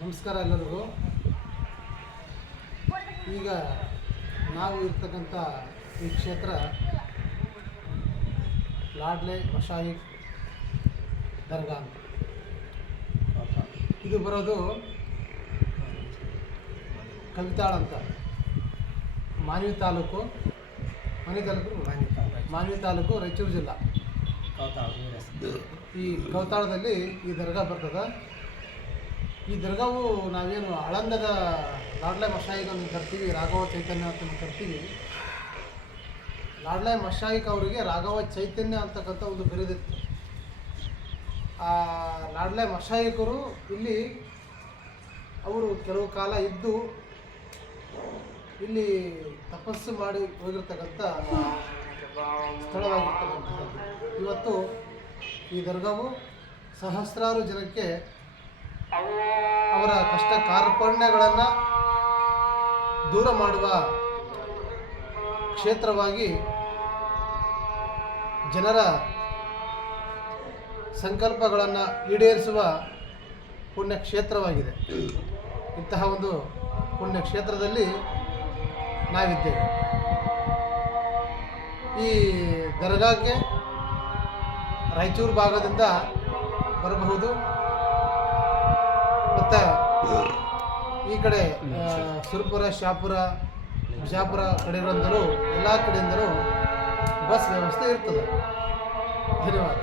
ನಮಸ್ಕಾರ ಎಲ್ಲರಿಗೂ. ಈಗ ನಾವು ಇರ್ತಕ್ಕಂಥ ಈ ಕ್ಷೇತ್ರ ಲಾಡ್ಲೆ ಮಶಾಯಿ ದರ್ಗಾ ಅಂತ. ಇದು ಬರೋದು ಕವಿತಾಳ ಅಂತ, ಮಾನ್ವಿ ತಾಲೂಕು ರಾಯಚೂರು ಜಿಲ್ಲಾ. ಈ ಕೌತಾಳದಲ್ಲಿ ಈ ದರ್ಗಾ ಬರ್ತದೆ. ಈ ದರ್ಗಾವು ನಾವೇನು ಆಳಂದದ ಲಾಡ್ಲೆ ಮಶಾಯಿಕ್ ಅಂತ ಕರ್ತೀವಿ, ರಾಘವ ಚೈತನ್ಯ ಅಂತ ಕರ್ತೀವಿ. ಲಾಡ್ಲೆ ಮಶಾಯಿಕ್ ಅವರಿಗೆ ರಾಘವ ಚೈತನ್ಯ ಅಂತಕ್ಕಂಥ ಒಂದು ಬಿರುದಿತ್ತು. ಆ ಲಾಡ್ಲೆ ಮಶಾಯಿಕರು ಇಲ್ಲಿ ಅವರು ಕೆಲವು ಕಾಲ ಇದ್ದು ಇಲ್ಲಿ ತಪಸ್ಸು ಮಾಡಿ ಹೋಗಿರ್ತಕ್ಕಂಥ ಸ್ಥಳವಾಗಿರ್ತಕ್ಕಂಥದ್ದು. ಇವತ್ತು ಈ ದರ್ಗಾವು ಸಹಸ್ರಾರು ಜನಕ್ಕೆ ಅವರ ಕಷ್ಟ ಕಾರ್ಪಣ್ಯಗಳನ್ನು ದೂರ ಮಾಡುವ ಕ್ಷೇತ್ರವಾಗಿ, ಜನರ ಸಂಕಲ್ಪಗಳನ್ನು ಈಡೇರಿಸುವ ಪುಣ್ಯಕ್ಷೇತ್ರವಾಗಿದೆ. ಇಂತಹ ಒಂದು ಪುಣ್ಯಕ್ಷೇತ್ರದಲ್ಲಿ ನಾವಿದ್ದೇವೆ. ಈ ದರ್ಗಾಕ್ಕೆ ರಾಯಚೂರು ಭಾಗದಿಂದ ಬರಬಹುದು, ಮತ್ತು ಈ ಕಡೆ ಸುರಪುರ, ಶಾಪುರ, ಬಿಜಾಪುರ ಕಡೆಗಳಿಂದಲೂ ಎಲ್ಲ ಕಡೆಯಿಂದಲೂ ಬಸ್ ವ್ಯವಸ್ಥೆ ಇರ್ತದೆ. ಧನ್ಯವಾದ.